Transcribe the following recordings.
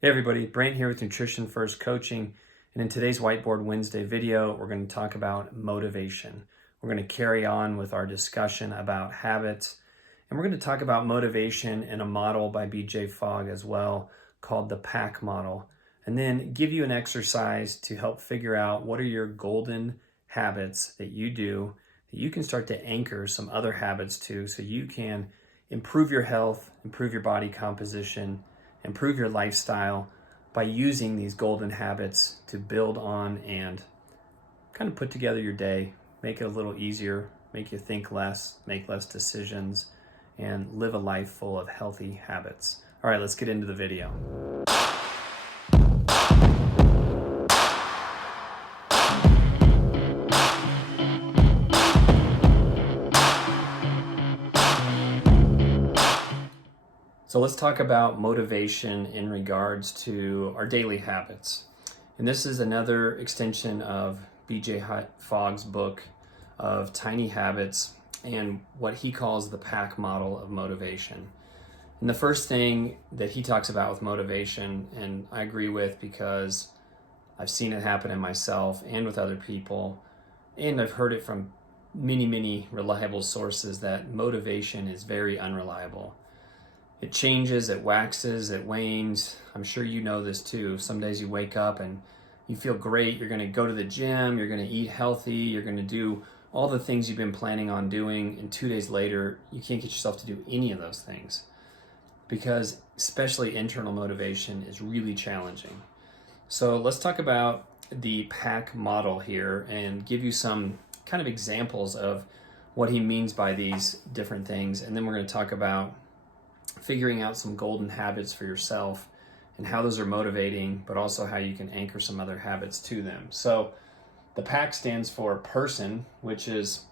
Hey everybody, Brant here with Nutrition First Coaching, and in today's Whiteboard Wednesday video, we're going to talk about motivation. We're going to carry on with our discussion about habits, and we're going to talk about motivation in a model by BJ Fogg as well, called the PAC model, and then give you an exercise to help figure out what are your golden habits that you do that you can start to anchor some other habits to so you can improve your health, improve your body composition, improve your lifestyle by using these golden habits to build on and kind of put together your day, make it a little easier, make you think less, make less decisions, and live a life full of healthy habits. All right, let's get into the video. So let's talk about motivation in regards to our daily habits. And this is another extension of BJ Fogg's book of Tiny Habits and what he calls the PAC model of motivation. And the first thing that he talks about with motivation, and I agree with because I've seen it happen in myself and with other people, and I've heard it from many reliable sources, that motivation is very unreliable. It changes, it waxes, it wanes. I'm sure you know this too. Some days you wake up and you feel great. You're going to go to the gym, you're going to eat healthy, you're going to do all the things you've been planning on doing, and 2 days later, you can't get yourself to do any of those things because especially internal motivation is really challenging. So let's talk about the PAC model here and give you some kind of examples of what he means by these different things. And then we're going to talk about figuring out some golden habits for yourself and how those are motivating, but also how you can anchor some other habits to them. So the PAC stands for person, which is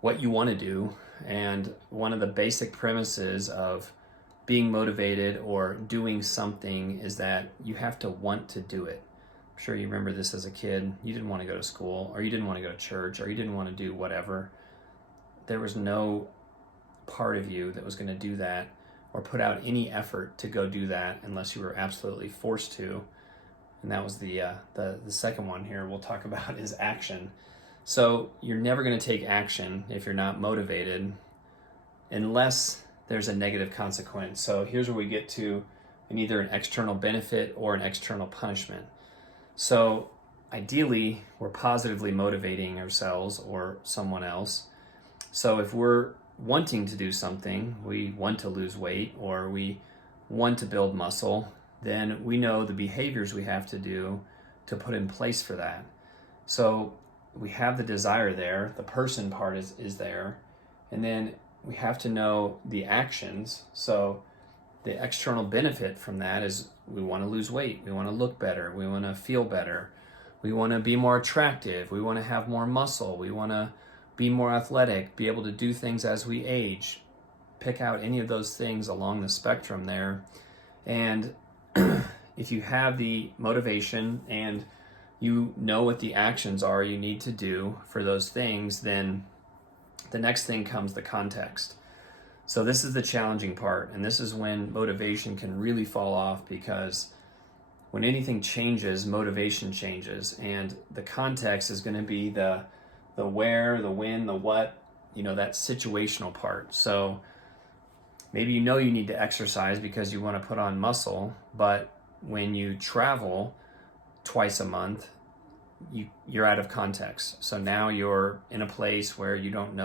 what you want to do. And one of the basic premises of being motivated or doing something is that you have to want to do it. I'm sure you remember this as a kid. You didn't want to go to school, or you didn't want to go to church, or you didn't want to do whatever. There was no part of you that was going to do that or put out any effort to go do that unless you were absolutely forced to. And that was the second one here we'll talk about is action. So you're never going to take action if you're not motivated unless there's a negative consequence. So here's where we get to either an external benefit or an external punishment. So ideally, we're positively motivating ourselves or someone else. So if we're wanting to do something, we want to lose weight or we want to build muscle, then we know the behaviors we have to do to put in place for that. So we have the desire there, the person part is there, and then we have to know the actions. So the external benefit from that is we want to lose weight, we want to look better, we want to feel better, we want to be more attractive, we want to have more muscle, we want to be more athletic, be able to do things as we age. Pick out any of those things along the spectrum there. And if you have the motivation and you know what the actions are you need to do for those things, then the next thing comes the context. So this is the challenging part, and this is when motivation can really fall off, because when anything changes, motivation changes, and the context is going to be the where, the when, the what, that situational part. So maybe you need to exercise because you want to put on muscle, but when you travel twice a month, you're out of context. So now you're in a place where you don't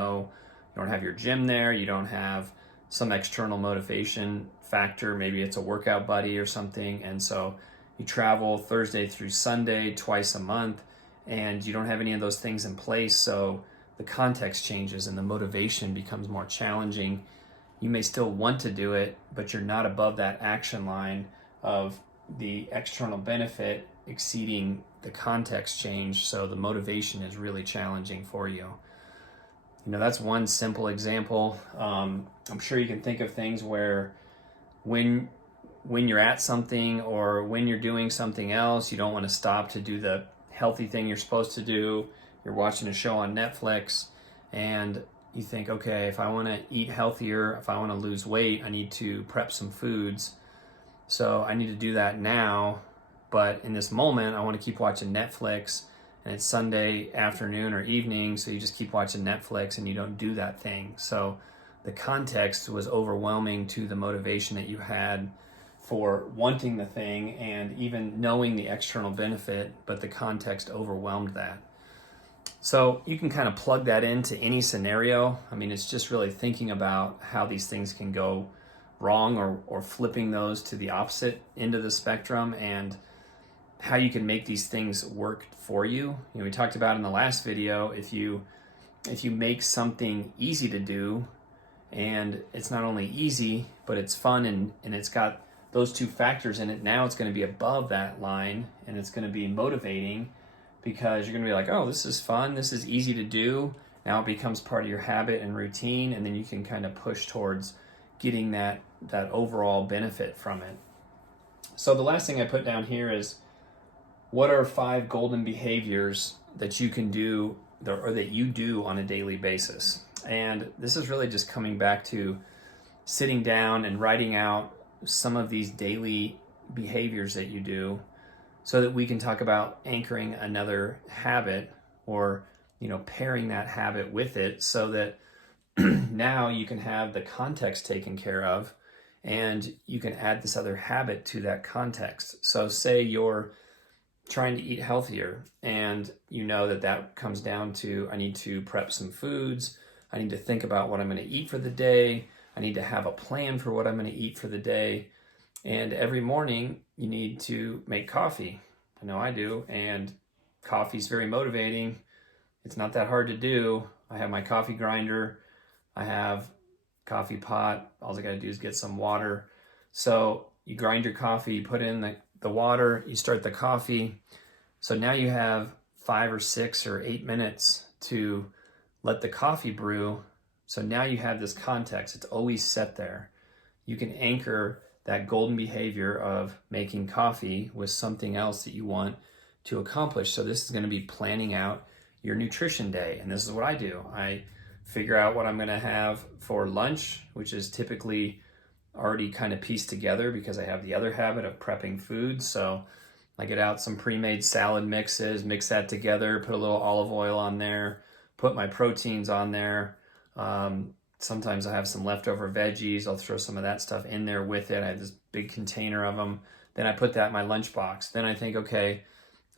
have your gym there, you don't have some external motivation factor, maybe it's a workout buddy or something, and so you travel Thursday through Sunday twice a month, and you don't have any of those things in place, so the context changes and the motivation becomes more challenging. You may still want to do it, but you're not above that action line of the external benefit exceeding the context change, so the motivation is really challenging for you. That's one simple example. I'm sure you can think of things where when you're at something or when you're doing something else, you don't want to stop to do the healthy thing you're supposed to do. You're watching a show on Netflix and you think, okay, if I want to eat healthier, if I want to lose weight, I need to prep some foods. So I need to do that now, but in this moment, I want to keep watching Netflix, and it's Sunday afternoon or evening, so you just keep watching Netflix and you don't do that thing. So the context was overwhelming to the motivation that you had for wanting the thing and even knowing the external benefit, but the context overwhelmed that. So you can kind of plug that into any scenario. I mean, it's just really thinking about how these things can go wrong, or flipping those to the opposite end of the spectrum, and how you can make these things work for you. You know, we talked about in the last video, if you make something easy to do, and it's not only easy, but it's fun, and it's got those two factors in it, now it's going to be above that line, and it's going to be motivating, because you're going to be like, oh, this is fun, this is easy to do. Now it becomes part of your habit and routine, and then you can kind of push towards getting that overall benefit from it. So the last thing I put down here is, what are 5 golden behaviors that you can do, or that you do on a daily basis? And this is really just coming back to sitting down and writing out some of these daily behaviors that you do, so that we can talk about anchoring another habit, or, you know, pairing that habit with it, so that now you can have the context taken care of, and you can add this other habit to that context. So say you're trying to eat healthier, and you know that comes down to, I need to prep some foods, I need to think about what I'm going to eat for the day, I need to have a plan for what I'm going to eat for the day, and every morning you need to make coffee. I know I do, and coffee's very motivating. It's not that hard to do. I have my coffee grinder, I have coffee pot, all I got to do is get some water. So you grind your coffee, you put in the water, you start the coffee. So now you have 5 or 6 or 8 minutes to let the coffee brew. So now you have this context. It's always set there. You can anchor that golden behavior of making coffee with something else that you want to accomplish. So this is going to be planning out your nutrition day. And this is what I do. I figure out what I'm going to have for lunch, which is typically already kind of pieced together because I have the other habit of prepping food. So I get out some pre-made salad mixes, mix that together, put a little olive oil on there, put my proteins on there. Sometimes I have some leftover veggies. I'll throw some of that stuff in there with it. I have this big container of them. Then I put that in my lunchbox. Then I think, okay,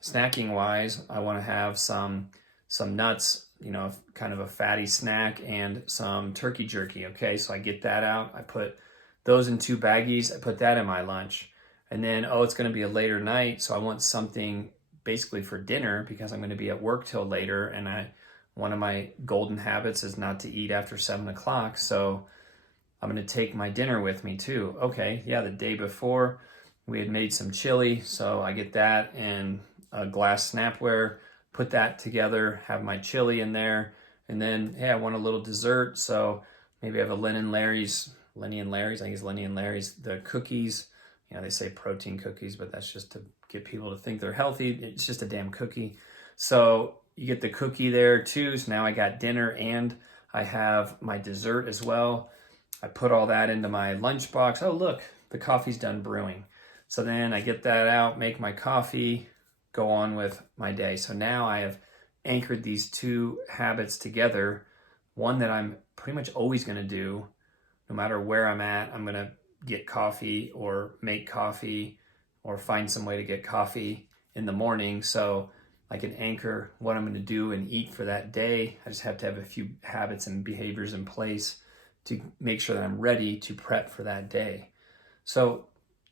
snacking wise, I want to have some nuts, you know, kind of a fatty snack, and some turkey jerky. Okay, so I get that out. I put those in 2 baggies. I put that in my lunch. And then, oh, it's going to be a later night, so I want something basically for dinner because I'm going to be at work till later, and one of my golden habits is not to eat after 7 o'clock, so I'm going to take my dinner with me too. Okay, yeah, the day before we had made some chili, so I get that in a glass Snapware, put that together, have my chili in there, and then, hey, I want a little dessert, so maybe I have a Lenny and Larry's, I think it's Lenny and Larry's, the cookies. You know, they say protein cookies, but that's just to get people to think they're healthy. It's just a damn cookie. So you get the cookie there too. So now I got dinner and I have my dessert as well. I put all that into my lunchbox. Oh, look, the coffee's done brewing. So then I get that out, make my coffee, go on with my day. So now I have anchored these 2 habits together. One that I'm pretty much always going to do, no matter where I'm at. I'm going to get coffee or make coffee or find some way to get coffee in the morning. So I can anchor what I'm going to do and eat for that day. I just have to have a few habits and behaviors in place to make sure that I'm ready to prep for that day. So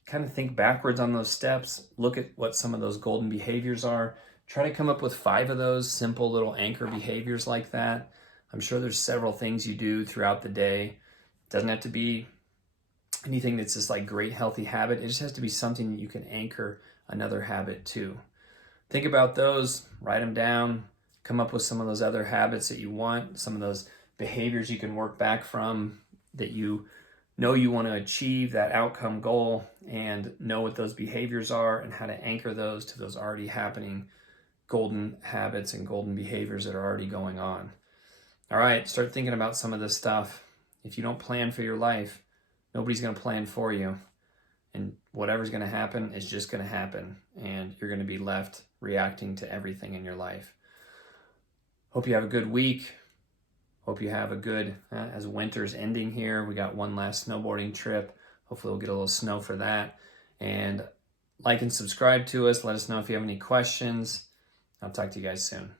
kind of think backwards on those steps, look at what some of those golden behaviors are, try to come up with 5 of those simple little anchor behaviors like that. I'm sure there's several things you do throughout the day. It doesn't have to be anything that's just like great healthy habit. It just has to be something that you can anchor another habit to. Think about those, write them down, come up with some of those other habits that you want, some of those behaviors you can work back from that you know you want to achieve that outcome goal, and know what those behaviors are and how to anchor those to those already happening golden habits and golden behaviors that are already going on. All right, start thinking about some of this stuff. If you don't plan for your life, nobody's going to plan for you. and whatever's going to happen is just going to happen, and you're going to be left reacting to everything in your life. Hope you have a good week. Hope you have a good, as winter's ending here, we got one last snowboarding trip. Hopefully we'll get a little snow for that. And like and subscribe to us. Let us know if you have any questions. I'll talk to you guys soon.